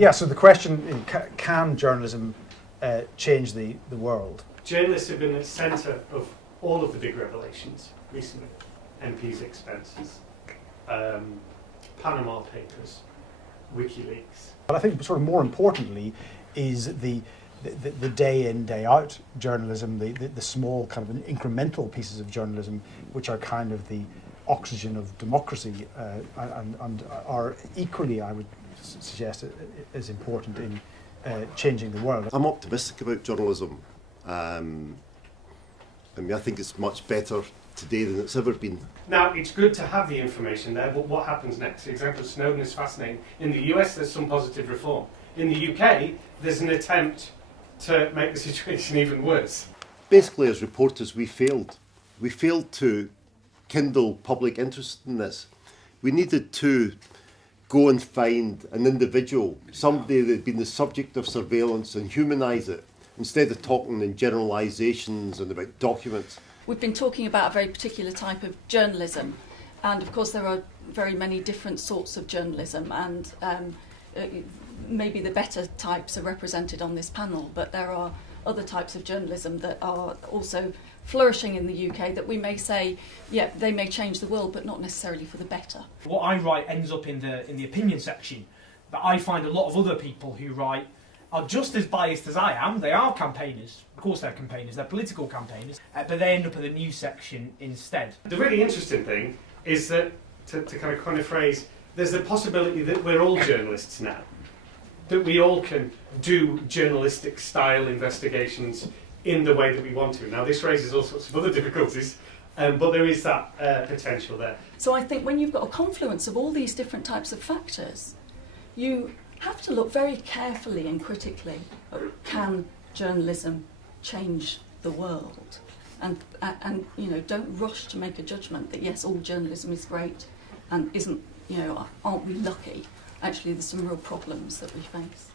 Yeah, so the question, can journalism change the world? Journalists have been at the centre of all of the big revelations recently. MPs' expenses, Panama Papers, WikiLeaks. But I think sort of more importantly is the day in, day out journalism, the small kind of incremental pieces of journalism which are kind of the oxygen of democracy and are equally, I would suggest, as important in changing the world. I'm optimistic about journalism. I think it's much better today than it's ever been. Now, it's good to have the information there, but what happens next? The example of Snowden is fascinating. In the US, there's some positive reform. In the UK, there's an attempt to make the situation even worse. Basically, as reporters, we failed. We failed to kindle public interest in this. We needed to go and find an individual, somebody that had been the subject of surveillance, and humanise it, instead of talking in generalisations and about documents. We've been talking about a very particular type of journalism, and of course there are very many different sorts of journalism, and maybe the better types are represented on this panel, but there are other types of journalism that are also flourishing in the UK that we may say, yeah, they may change the world, but not necessarily for the better. What I write ends up in the opinion section, but I find a lot of other people who write are just as biased as I am. They are campaigners. Of course they're campaigners, they're political campaigners, but they end up in the news section instead. The really interesting thing is that, to kind of coin a phrase, there's the possibility that we're all journalists now, that we all can do journalistic style investigations in the way that we want to. Now this raises all sorts of other difficulties, but there is that potential there. So I think when you've got a confluence of all these different types of factors, you have to look very carefully and critically at, can journalism change the world? And don't rush to make a judgment that yes, all journalism is great and aren't we lucky? Actually, there's some real problems that we face.